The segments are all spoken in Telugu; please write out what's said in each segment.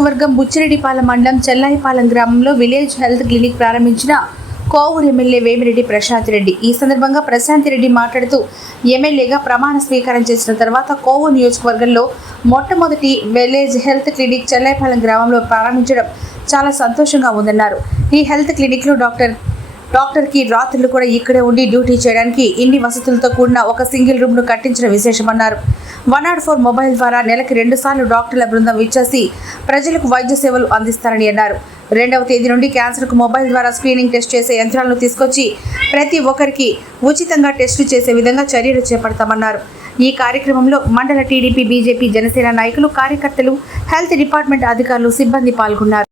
నియోజకవర్గం బుచ్చిరెడ్డిపాలెం మండలం చెల్లాయిపాలెం గ్రామంలో విలేజ్ హెల్త్ క్లినిక్ ప్రారంభించిన కోవూరు ఎమ్మెల్యే వేమిరెడ్డి ప్రశాంత్ రెడ్డి. ఈ సందర్భంగా ప్రశాంత్ రెడ్డి మాట్లాడుతూ ఎమ్మెల్యేగా ప్రమాణ స్వీకారం చేసిన తర్వాత కోవూరు నియోజకవర్గంలో మొట్టమొదటి విలేజ్ హెల్త్ క్లినిక్ చెల్లాయిపాలెం గ్రామంలో ప్రారంభించడం చాలా సంతోషంగా ఉందన్నారు. ఈ హెల్త్ క్లినిక్లో డాక్టర్ డాక్టర్కి రాత్రులు కూడా ఇక్కడే ఉండి డ్యూటీ చేయడానికి ఇన్ని వసతులతో కూడిన ఒక సింగిల్ రూమ్ను కట్టించడం విశేషమన్నారు. వన్ నాట్ ఫోర్ మొబైల్ ద్వారా నెలకి రెండు సార్లు డాక్టర్ల బృందం ఇచ్చేసి ప్రజలకు వైద్య సేవలు అందిస్తారని అన్నారు. రెండవ తేదీ నుండి క్యాన్సర్కు మొబైల్ ద్వారా స్క్రీనింగ్ టెస్ట్ చేసే యంత్రాలను తీసుకొచ్చి ప్రతి ఒక్కరికి ఉచితంగా టెస్టులు చేసే విధంగా చర్యలు చేపడతామన్నారు. ఈ కార్యక్రమంలో మండల టీడీపీ బీజేపీ జనసేన నాయకులు కార్యకర్తలు హెల్త్ డిపార్ట్మెంట్ అధికారులు సిబ్బంది పాల్గొన్నారు.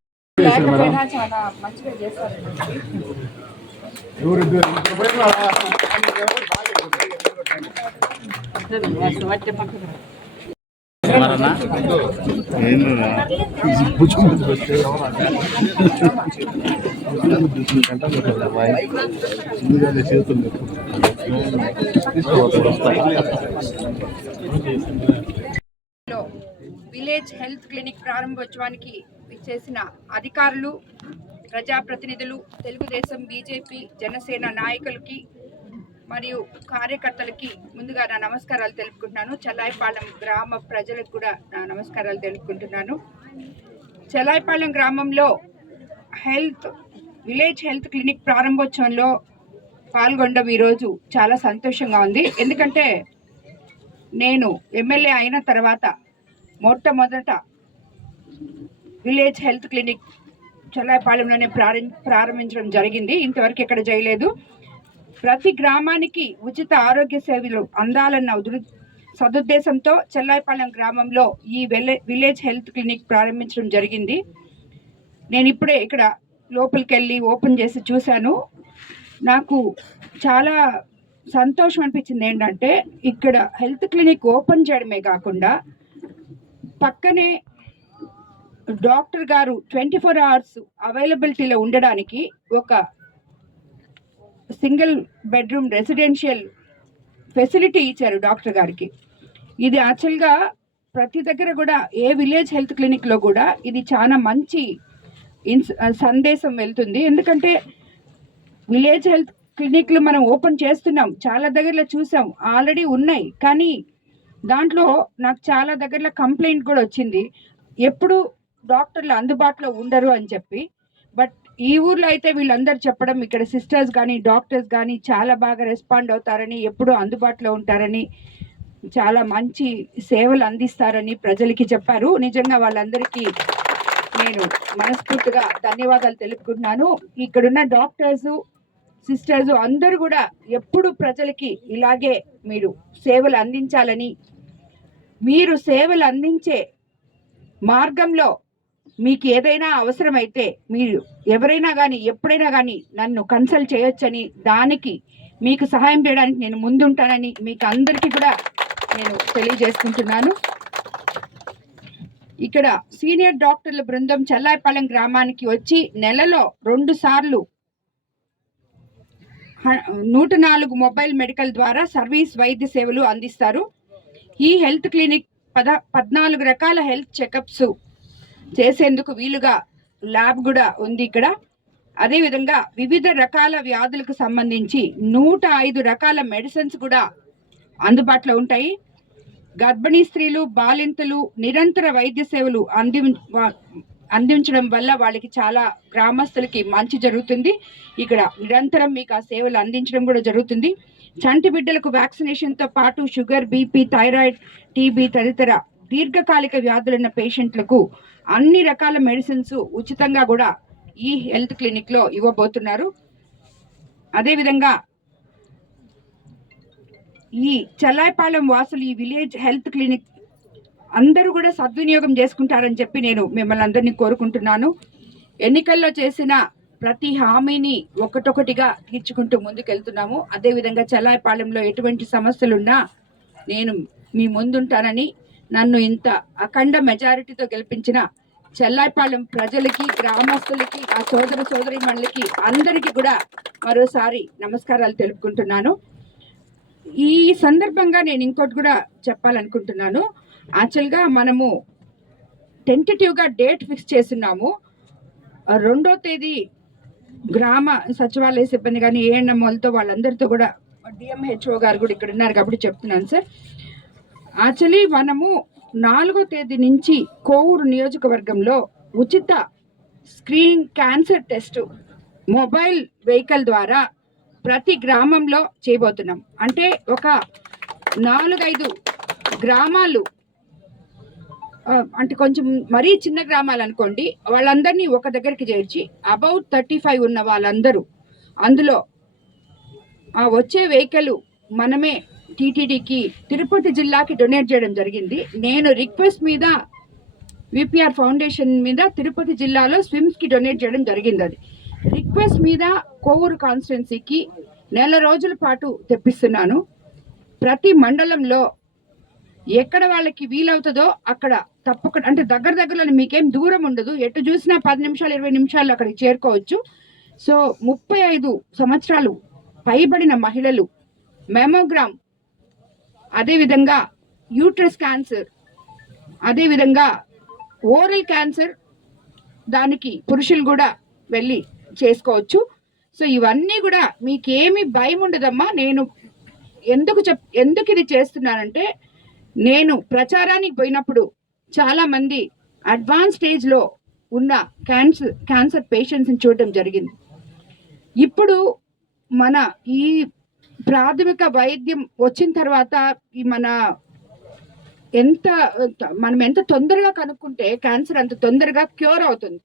విలేజ్ హెల్త్ క్లినిక్ ప్రారంభోత్సవానికి చేసిన అధికారులు ప్రజాప్రతినిధులు తెలుగుదేశం బీజేపీ జనసేన నాయకులకి మరియు కార్యకర్తలకి ముందుగా నా నమస్కారాలు తెలుపుకుంటున్నాను. చలాయిపాలెం గ్రామ ప్రజలకు కూడా నా నమస్కారాలు తెలుపుకుంటున్నాను. చలాయిపాలెం గ్రామంలో హెల్త్ విలేజ్ హెల్త్ క్లినిక్ ప్రారంభోత్సవంలో పాల్గొనడం ఈరోజు చాలా సంతోషంగా ఉంది. ఎందుకంటే నేను ఎమ్మెల్యే అయిన తర్వాత మొట్టమొదట విలేజ్ హెల్త్ క్లినిక్ చల్లాయపాలెంలోనే ప్రారంభించడం జరిగింది. ఇంతవరకు ఇక్కడ చేయలేదు ప్రతి గ్రామానికి ఉచిత ఆరోగ్య సేవలు అందాలన్న ఉదృ సదుద్దేశంతో చెల్లాయిపాలెం గ్రామంలో ఈ విలేజ్ హెల్త్ క్లినిక్ ప్రారంభించడం జరిగింది. నేను ఇప్పుడే ఇక్కడ లోపలికి వెళ్ళి ఓపెన్ చేసి చూశాను. నాకు చాలా సంతోషం అనిపించింది ఏంటంటే ఇక్కడ హెల్త్ క్లినిక్ ఓపెన్ చేయడమే కాకుండా పక్కనే డాక్టర్ గారు ట్వంటీ ఫోర్ అవర్స్ అవైలబిలిటీలో ఉండడానికి ఒక సింగిల్ బెడ్రూమ్ రెసిడెన్షియల్ ఫెసిలిటీ ఇచ్చారు డాక్టర్ గారికి. ఇది యాక్చువల్గా ప్రతి దగ్గర కూడా ఏ విలేజ్ హెల్త్ క్లినిక్లో కూడా ఇది చాలా మంచి ఇన్స్ సందేశం వెళ్తుంది. ఎందుకంటే విలేజ్ హెల్త్ క్లినిక్లు మనం ఓపెన్ చేస్తున్నాం చాలా దగ్గరలో చూసాం ఆల్రెడీ ఉన్నాయి. కానీ దాంట్లో నాకు చాలా దగ్గరలో కంప్లైంట్ కూడా వచ్చింది. ఎప్పుడు డాక్టర్లు అందుబాటులో ఉండరు అని చెప్పి. బట్ ఈ ఊర్లో అయితే వీళ్ళందరూ చెప్పడం ఇక్కడ సిస్టర్స్ కానీ డాక్టర్స్ కానీ చాలా బాగా రెస్పాండ్ అవుతారని ఎప్పుడూ అందుబాటులో ఉంటారని చాలా మంచి సేవలు అందిస్తారని ప్రజలకి చెప్పారు. నిజంగా వాళ్ళందరికీ నేను మనస్ఫూర్తిగా ధన్యవాదాలు తెలుపుకుంటున్నాను. ఇక్కడున్న డాక్టర్స్ సిస్టర్స్ అందరూ కూడా ఎప్పుడు ప్రజలకి ఇలాగే మీరు సేవలు అందించాలని మీరు సేవలు అందించే మార్గంలో మీకు ఏదైనా అవసరమైతే మీరు ఎవరైనా కానీ ఎప్పుడైనా కానీ నన్ను కన్సల్ట్ చేయొచ్చని దానికి మీకు సహాయం చేయడానికి నేను ముందుంటానని మీకు అందరికీ కూడా నేను తెలియజేసుకుంటున్నాను. ఇక్కడ సీనియర్ డాక్టర్ల బృందం చెల్లాయిపాలెం గ్రామానికి వచ్చి నెలలో రెండు సార్లు నూట నాలుగు మొబైల్ మెడికల్ ద్వారా సర్వీస్ వైద్య సేవలు అందిస్తారు. ఈ హెల్త్ క్లినిక్ పద పద్నాలుగు రకాల హెల్త్ చెకప్స్ చేసేందుకు వీలుగా ల్యాబ్ కూడా ఉంది ఇక్కడ. అదేవిధంగా వివిధ రకాల వ్యాధులకు సంబంధించి నూట ఐదు రకాల మెడిసిన్స్ కూడా అందుబాటులో ఉంటాయి. గర్భిణీ స్త్రీలు బాలింతలు నిరంతర వైద్య సేవలు అంది అందించడం వల్ల వాళ్ళకి చాలా గ్రామస్తులకి మంచి జరుగుతుంది. ఇక్కడ నిరంతరం మీకు ఆ సేవలు అందించడం కూడా జరుగుతుంది. చంటి బిడ్డలకు వ్యాక్సినేషన్తో పాటు షుగర్ బీపీ థైరాయిడ్ టీబీ తదితర దీర్ఘకాలిక వ్యాధులున్న పేషెంట్లకు అన్ని రకాల మెడిసిన్స్ ఉచితంగా కూడా ఈ హెల్త్ క్లినిక్లో ఇవ్వబోతున్నారు. అదేవిధంగా ఈ చల్లాయపాలెం వాసులు ఈ విలేజ్ హెల్త్ క్లినిక్ అందరూ కూడా సద్వినియోగం చేసుకుంటారని చెప్పి నేను మిమ్మల్ని అందరినీ కోరుకుంటున్నాను. ఎన్నికల్లో చేసిన ప్రతి హామీని ఒకటొకటిగా తీర్చుకుంటూ ముందుకెళ్తున్నాము. అదేవిధంగా చల్లాయిపాలెంలో ఎటువంటి సమస్యలున్నా నేను మీ ముందుంటానని నన్ను ఇంత అఖండ మెజారిటీతో గెలిపించిన చెల్లాయిపాలెం ప్రజలకి గ్రామస్తులకి ఆ సోదర సోదరి మండలికి అందరికీ కూడా మరోసారి నమస్కారాలు తెలుపుకుంటున్నాను. ఈ సందర్భంగా నేను ఇంకోటి కూడా చెప్పాలనుకుంటున్నాను. యాక్చువల్గా మనము టెంటేటివ్గా డేట్ ఫిక్స్ చేస్తున్నాము. రెండో తేదీ గ్రామ సచివాలయ సిబ్బంది కానీ ఏఎన్ఎం వాళ్ళతో వాళ్ళందరితో కూడా డిఎంహెచ్ఓ గారు కూడా ఇక్కడ ఉన్నారు కాబట్టి చెప్తున్నాను సార్. యాక్చువల్లీ మనము నాలుగో తేదీ నుంచి కోవూరు నియోజకవర్గంలో ఉచిత screening cancer test mobile vehicle ద్వారా ప్రతి గ్రామంలో చేయబోతున్నాం. అంటే ఒక నాలుగైదు గ్రామాలు అంటే కొంచెం మరీ చిన్న గ్రామాలు అనుకోండి వాళ్ళందరినీ ఒక దగ్గరికి చేర్చి అబౌట్ థర్టీ ఫైవ్ ఉన్న వాళ్ళందరూ అందులో ఆ వచ్చే వెహికల్ మనమే టీటీడీకి తిరుపతి జిల్లాకి డొనేట్ చేయడం జరిగింది. నేను రిక్వెస్ట్ మీద విపిఆర్ ఫౌండేషన్ మీద తిరుపతి జిల్లాలో స్విమ్స్కి డొనేట్ చేయడం జరిగింది అది. రిక్వెస్ట్ మీద కోవూరు కాన్స్టిట్యున్సీకి నెల రోజుల పాటు తెప్పిస్తున్నాను. ప్రతి మండలంలో ఎక్కడ వాళ్ళకి వీలవుతుందో అక్కడ తప్పకుండా అంటే దగ్గర దగ్గరలో మీకేం దూరం ఉండదు. ఎటు చూసినా పది నిమిషాలు ఇరవై నిమిషాలు అక్కడికి చేరుకోవచ్చు. సో ముప్పై ఐదు సంవత్సరాలు పైబడిన మహిళలు మెమోగ్రామ్ అదేవిధంగా యూట్రస్ క్యాన్సర్ అదేవిధంగా ఓరల్ క్యాన్సర్ దానికి పురుషులు కూడా వెళ్ళి చేసుకోవచ్చు. సో ఇవన్నీ కూడా మీకేమి భయం ఉండదమ్మా. నేను ఎందుకు చెప్ ఎందుకు ఇది చేస్తున్నానంటే నేను ప్రచారానికి పోయినప్పుడు చాలామంది అడ్వాన్స్ స్టేజ్లో ఉన్న క్యాన్సర్ క్యాన్సర్ పేషెంట్స్ని చూడడం జరిగింది. ఇప్పుడు మన ఈ ప్రాథమిక వైద్యం వచ్చిన తర్వాత ఈ మన ఎంత మనం ఎంత తొందరగా కనుక్కుంటే క్యాన్సర్ అంత తొందరగా క్యూర్ అవుతుంది.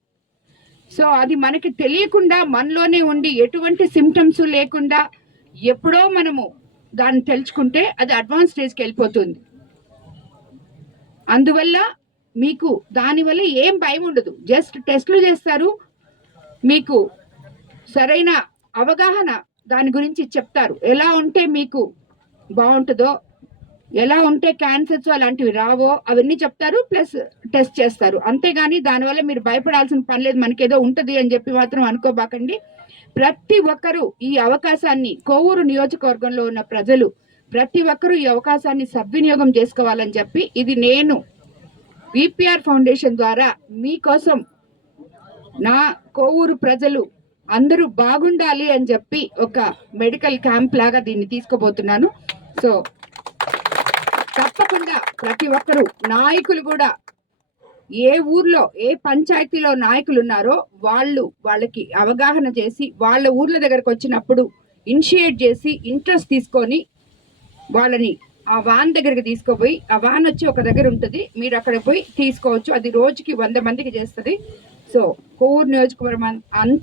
సో అది మనకి తెలియకుండా మనలోనే ఉండి ఎటువంటి సిమ్టమ్స్ లేకుండా ఎప్పుడో మనము దాన్ని తెలుసుకుంటే అది అడ్వాన్స్ స్టేజ్కి వెళ్ళిపోతుంది. అందువల్ల మీకు దానివల్ల ఏం భయం ఉండదు. జస్ట్ టెస్ట్లు చేస్తారు. మీకు సరైన అవగాహన దాని గురించి చెప్తారు. ఎలా ఉంటే మీకు బాగుంటుందో ఎలా ఉంటే క్యాన్సర్స్ అలాంటివి రావో అవన్నీ చెప్తారు ప్లస్ టెస్ట్ చేస్తారు. అంతేగాని దానివల్ల మీరు భయపడాల్సిన పని లేదు మనకేదో ఉంటుంది అని చెప్పి మాత్రం అనుకోబాకండి. ప్రతి ఒక్కరూ ఈ అవకాశాన్ని కోవూరు నియోజకవర్గంలో ఉన్న ప్రజలు ప్రతి ఒక్కరూ ఈ అవకాశాన్ని సద్వినియోగం చేసుకోవాలని చెప్పి ఇది నేను విపిఆర్ ఫౌండేషన్ ద్వారా మీకోసం నా కోవూరు ప్రజలు అందరూ బాగుండాలి అని చెప్పి ఒక మెడికల్ క్యాంప్ లాగా దీన్ని తీసుకోబోతున్నాను సో తప్పకుండా ప్రతి ఒక్కరూ నాయకులు కూడా ఏ ఊర్లో ఏ పంచాయతీలో నాయకులు ఉన్నారో వాళ్ళు వాళ్ళకి అవగాహన చేసి వాళ్ళ ఊర్ల దగ్గరకు వచ్చినప్పుడు ఇనిషియేట్ చేసి ఇంట్రెస్ట్ తీసుకొని వాళ్ళని ఆ వాన్ దగ్గరికి తీసుకుపోయి ఆ వాన్ వచ్చి ఒక దగ్గర ఉంటుంది. మీరు అక్కడ పోయి తీసుకోవచ్చు. అది రోజుకి వంద మందికి చేస్తుంది. సో కోవూరు నియోజకవర్గం అంత